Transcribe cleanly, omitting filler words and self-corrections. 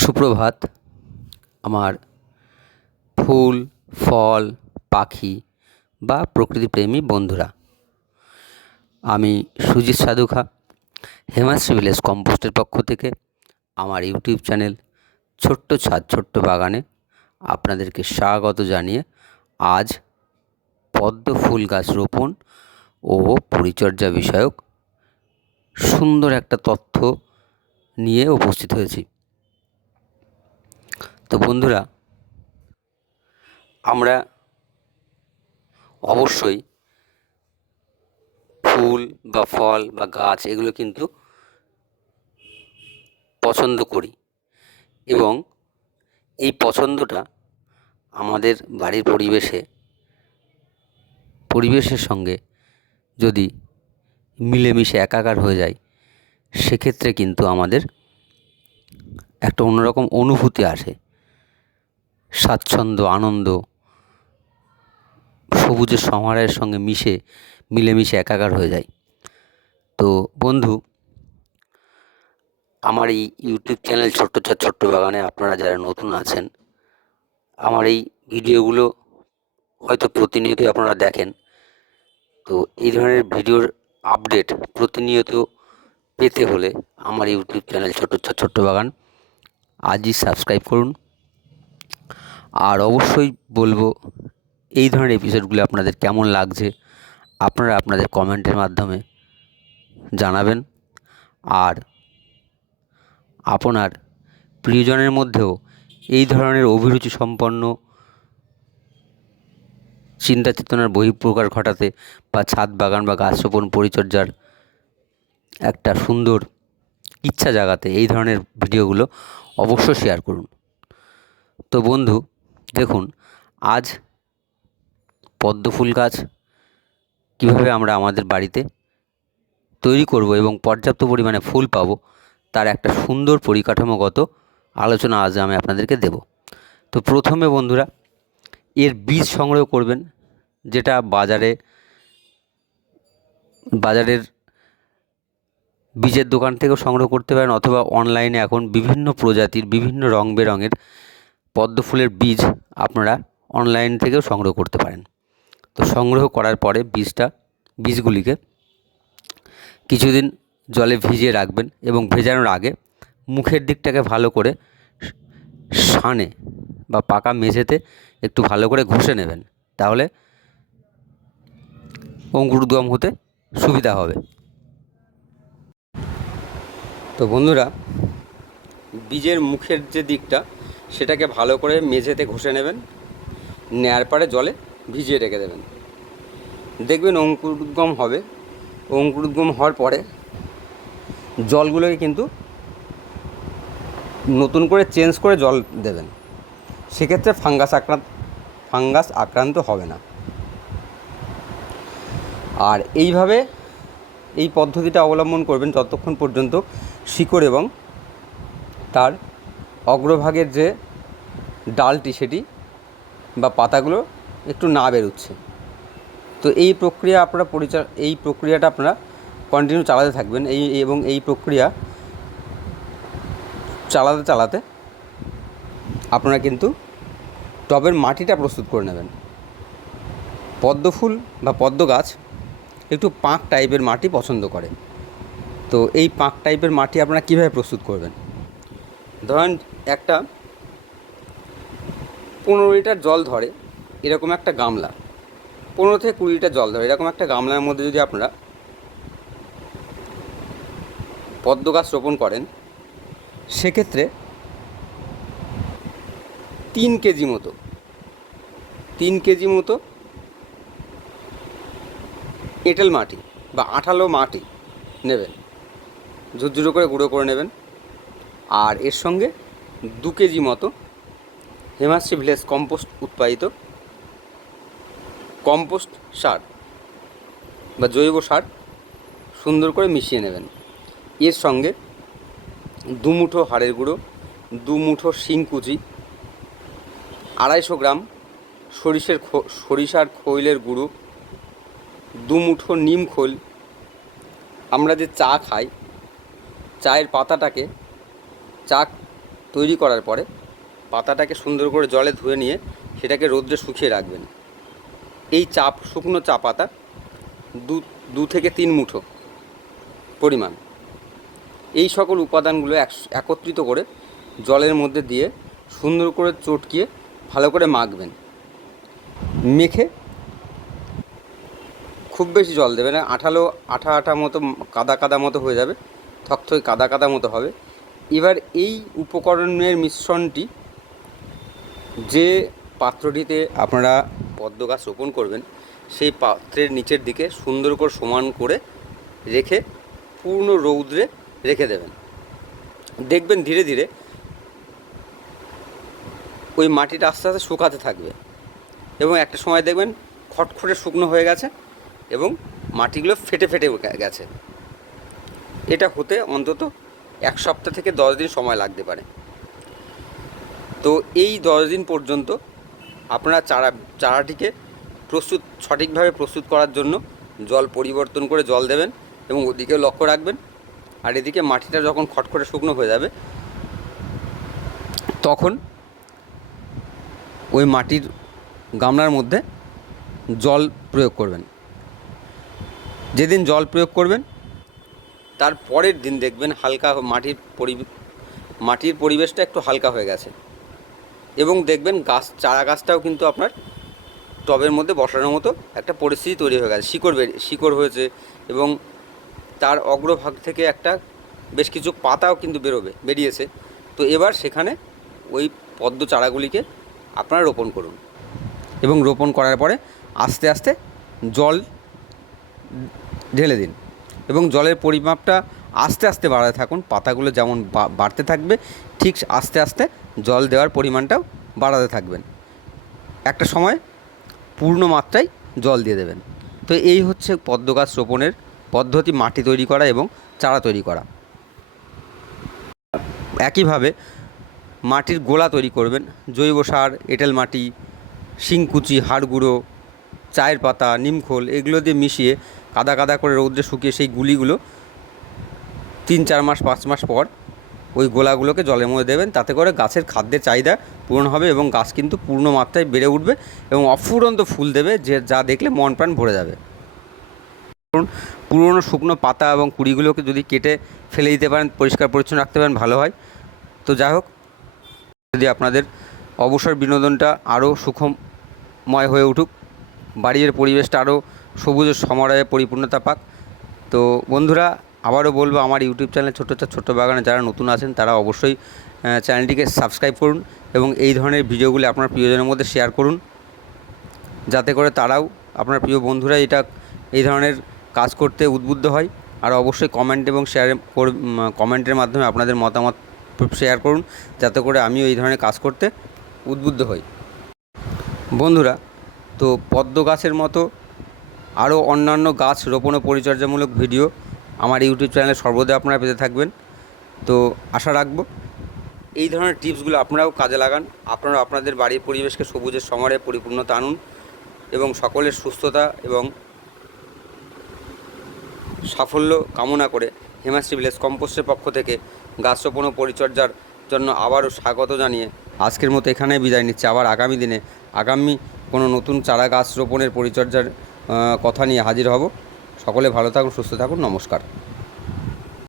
সুপ্রভাত আমার ফুল, ফল, পাখি বা প্রকৃতিপ্রেমী বন্ধুরা। আমি সুজিত সাধুখা হেমাশ্রী ভিলেজ কম্পোস্টের পক্ষ থেকে আমার ইউটিউব চ্যানেল ছোট্ট ছাদ ছোট্ট বাগানে আপনাদেরকে স্বাগত জানিয়ে আজ পদ্ম ফুল গাছ রোপণ ও পরিচর্যা বিষয়ক সুন্দর একটা তথ্য নিয়ে উপস্থিত হয়েছি। তো বন্ধুরা, আমরা অবশ্যই ফুল বা ফল বা গাছ এগুলো কিন্তু পছন্দ করি এবং এই পছন্দটা আমাদের বাড়ির পরিবেশের সঙ্গে যদি মিলেমিশে একাকার হয়ে যায়, সেক্ষেত্রে কিন্তু আমাদের একটা অন্যরকম অনুভূতি আসে, স্বাচ্ছন্দ্য, আনন্দ, সবুজের সমাহারের সঙ্গে মিলেমিশে একাকার হয়ে যায়। তো বন্ধু, আমার এই ইউটিউব চ্যানেল ছোট্ট ছাদ ছোট্ট বাগানে আপনারা যারা নতুন আছেন, আমার এই ভিডিওগুলো হয়তো প্রতিনিয়তই আপনারা দেখেন। তো এই ধরনের ভিডিওর আপডেট প্রতিনিয়ত পেতে হলে আমার ইউটিউব চ্যানেল ছোট্ট ছাদ ছোট্ট বাগান আজই সাবস্ক্রাইব করুন। আর অবশ্যই বলবো, এই ধরনের এপিসোডগুলো আপনাদের কেমন লাগছে আপনারা আপনাদের কমেন্টের মাধ্যমে জানাবেন। আর আপনার প্রিয়জনের মধ্যেও এই ধরনের অভিরুচি সম্পন্ন চিন্তা চেতনার বহিঃপ্রকাশ ঘটাতে বা ছাদ বাগান বা গাছ রোপণ পরিচর্যার একটা সুন্দর ইচ্ছা জাগাতে এই ধরনের ভিডিওগুলো অবশ্যই শেয়ার করুন। তো বন্ধু, দেখুন, আজ পদ্ম ফুল গাছ কীভাবে আমরা আমাদের বাড়িতে তৈরি করব এবং পর্যাপ্ত পরিমাণে ফুল পাবো, তার একটা সুন্দর পরিকাঠামোগত আলোচনা আজ আমি আপনাদেরকে দেব। তো প্রথমে বন্ধুরা, এর বীজ সংগ্রহ করবেন, যেটা বাজারের বীজের দোকান থেকেও সংগ্রহ করতে পারেন, অথবা অনলাইনে এখন বিভিন্ন প্রজাতির বিভিন্ন রং বেরঙের পদ্ম ফুলের বীজ আপনারা অনলাইন থেকেও সংগ্রহ করতে পারেন। তো সংগ্রহ করার পরে বীজগুলিকে কিছুদিন জলে ভিজিয়ে রাখবেন এবং ভেজানোর আগে মুখের দিকটাকে ভালো করে সানে বা পাকা মেঝেতে একটু ভালো করে ঘষে নেবেন, তাহলে অঙ্কুরোদ্গম হতে সুবিধা হবে। তো বন্ধুরা, বীজের মুখের যে দিকটা সেটাকে ভালো করে মেঝেতে ঘষে নেবেন, নেয়ার পরে জলে ভিজিয়ে রেখে দেবেন। দেখবেন অঙ্কুরোদ্গম হবে। অঙ্কুরোদ্গম হওয়ার পরে জলগুলোকে কিন্তু নতুন করে চেঞ্জ করে জল দেবেন, সেক্ষেত্রে ফাঙ্গাস আক্রান্ত হবে না। আর এইভাবে এই পদ্ধতিটা অবলম্বন করবেন যতক্ষণ পর্যন্ত শিকড় এবং তার অগ্রভাগের যে ডালটি সেটি বা পাতাগুলো একটু না বেরোচ্ছে। তো এই প্রক্রিয়াটা আপনারা কন্টিনিউ চালাতে থাকবেন। এই প্রক্রিয়া চালাতে আপনারা কিন্তু টবের মাটিটা প্রস্তুত করে নেবেন। পদ্ম ফুল বা পদ্ম গাছ একটু পাঁক টাইপের মাটি পছন্দ করে। তো এই পাঁক টাইপের মাটি আপনারা কীভাবে প্রস্তুত করবেন? ধরেন একটা 15 লিটার জল ধরে এরকম একটা গামলা, 15 থেকে 20 লিটার জল ধরে এরকম একটা গামলার মধ্যে যদি আপনারা পদ্ম গাছ রোপণ করেন, সেক্ষেত্রে 3 কেজি মতো এঁটেল মাটি বা আঠালো মাটি নেবেন, ঝুরঝুরো করে গুঁড়ো করে নেবেন। আর এর সঙ্গে 2 কেজি মতো হেমাশ্রী ভিলেজ কম্পোস্ট উৎপাদিত কম্পোস্ট সার বা জৈব সার সুন্দর করে মিশিয়ে নেবেন। এর সঙ্গে 2 মুঠো হাড়ের গুঁড়ো, 2 মুঠো শিংকুচি, 250 গ্রাম সরিষার খৈলের গুঁড়ো, 2 মুঠো নিম খোল। আমরা যে চা খাই, চায়ের পাতাটাকে চা তৈরি করার পরে পাতাটাকে সুন্দর করে জলে ধুয়ে নিয়ে সেটাকে রোদ্রে শুকিয়ে রাখবেন। এই শুকনো চা পাতা 2 থেকে 3 মুঠো পরিমাণ, এই সকল উপাদানগুলো একত্রিত করে জলের মধ্যে দিয়ে সুন্দর করে চটকিয়ে ভালো করে মাখবেন। মেখে খুব বেশি জল দেবে না, আঠা মতো কাদা মতো হয়ে যাবে, থকথকে কাদা মতো হবে। এবার এই উপকরণের মিশ্রণটি যে পাত্রটিতে আপনারা পদ্ম গাছ রোপণ করবেন সেই পাত্রের নিচের দিকে সুন্দর করে সমান করে রেখে পূর্ণ রৌদ্রে রেখে দেবেন। দেখবেন ধীরে ধীরে ওই মাটিটা আস্তে আস্তে শুকাতে থাকবে এবং একটা সময় দেখবেন খটখটে শুকনো হয়ে গেছে এবং মাটিগুলো ফেটে গেছে। এটা হতে অন্তত 1 সপ্তাহ থেকে 10 দিন সময় লাগতে পারে। তো এই 10 দিন পর্যন্ত আপনারা চারাটিকে সঠিকভাবে প্রস্তুত করার জন্য জল পরিবর্তন করে জল দেবেন এবং ওদিকেও লক্ষ্য রাখবেন। আর এদিকে মাটিটা যখন খটখটে শুকনো হয়ে যাবে তখন ওই মাটির গামলার মধ্যে জল প্রয়োগ করবেন। যেদিন জল প্রয়োগ করবেন তার পরের দিন দেখবেন হালকা মাটির পরিবেশটা একটু হালকা হয়ে গেছে এবং দেখবেন চারা গাছটাও কিন্তু আপনার টবের মধ্যে বসানোর মতো একটা পরিস্থিতি তৈরি হয়ে গেছে, শিকড় হয়েছে এবং তার অগ্রভাগ থেকে বেশ কিছু পাতাও কিন্তু বেরিয়েছে। তো এবার সেখানে ওই পদ্ম চারাগুলিকে আপনারা রোপণ করুন এবং রোপণ করার পরে আস্তে আস্তে জল ঢেলে দিন এবং জলের পরিমাপটা আস্তে আস্তে বাড়াতে থাকুন। পাতাগুলো যেমন বাড়তে থাকবে ঠিক আস্তে আস্তে জল দেওয়ার পরিমাণটাও বাড়াতে থাকবেন। একটা সময় পূর্ণ মাত্রায় জল দিয়ে দেবেন। তো এই হচ্ছে পদ্ম গাছ রোপণের পদ্ধতি, মাটি তৈরি করা এবং চারা তৈরি করা। একইভাবে মাটির গোলা তৈরি করবেন। জৈব সার, এঁটেল মাটি, শিংকুচি, হাড় গুঁড়ো, চায়ের পাতা, নিমখোল এগুলো দিয়ে মিশিয়ে কাদা করে রৌদ্রে শুকিয়ে সেই গুলিগুলো 3-4 মাস 5 মাস পর ওই গোলাগুলোকে জলের মধ্যে দেবেন। তাতে করে গাছের খাদ্যের চাহিদা পূরণ হবে এবং গাছ কিন্তু পূর্ণ মাত্রায় বেড়ে উঠবে এবং অফুরন্ত ফুল দেবে, যা দেখলে মন প্রাণ ভরে যাবে। পুরনো শুকনো পাতা এবং কুড়িগুলোকে যদি কেটে ফেলে দিতে পারেন, পরিষ্কার পরিচ্ছন্ন রাখতে পারেন, ভালো হয়। তো যাই হোক, যদি আপনাদের অবসর বিনোদনটা আরও সুখময় হয়ে উঠুক, বাড়ির পরিবেশটা আরও সবুজ সমারোহে পরিপূর্ণতা পাক। তো বন্ধুরা, আবারও বলবো, আমার ইউটিউব চ্যানেল ছোট্ট বাগানে যারা নতুন আছেন তারা অবশ্যই চ্যানেলটিকে সাবস্ক্রাইব করুন এবং এই ধরনের ভিডিওগুলি আপনার প্রিয়জনের মধ্যে শেয়ার করুন, যাতে করে তারাও, আপনার প্রিয় বন্ধুরা এই ধরনের কাজ করতে উদ্বুদ্ধ হয়। আর অবশ্যই কমেন্ট এবং কমেন্টের মাধ্যমে আপনাদের মতামত শেয়ার করুন, যাতে করে আমিও এই ধরনের কাজ করতে উদ্বুদ্ধ হই। বন্ধুরা, তো পদ্ম গাছের মতো আরও অন্যান্য গাছ রোপণ ও পরিচর্যামূলক ভিডিও আমার ইউটিউব চ্যানেলে সর্বদা আপনারা পেতে থাকবেন। তো আশা রাখবো এই ধরনের টিপসগুলো আপনারাও কাজে লাগান, আপনারা আপনাদের বাড়ির পরিবেশকে সবুজের সমারে পরিপূর্ণতা আনুন এবং সকলের সুস্থতা এবং সাফল্য কামনা করে হেমাশ্রী ভিলেজ কম্পোস্টের পক্ষ থেকে গাছ রোপণ ও পরিচর্যার জন্য আবারও স্বাগত জানিয়ে আজকের মতো এখানেই বিদায় নিচ্ছি। আবার আগামী দিনে কোনো নতুন চারা গাছ রোপণের পরিচর্যার কথা নিয়ে হাজির হব। সকলে ভালো থাকুন, সুস্থ থাকুন, নমস্কার।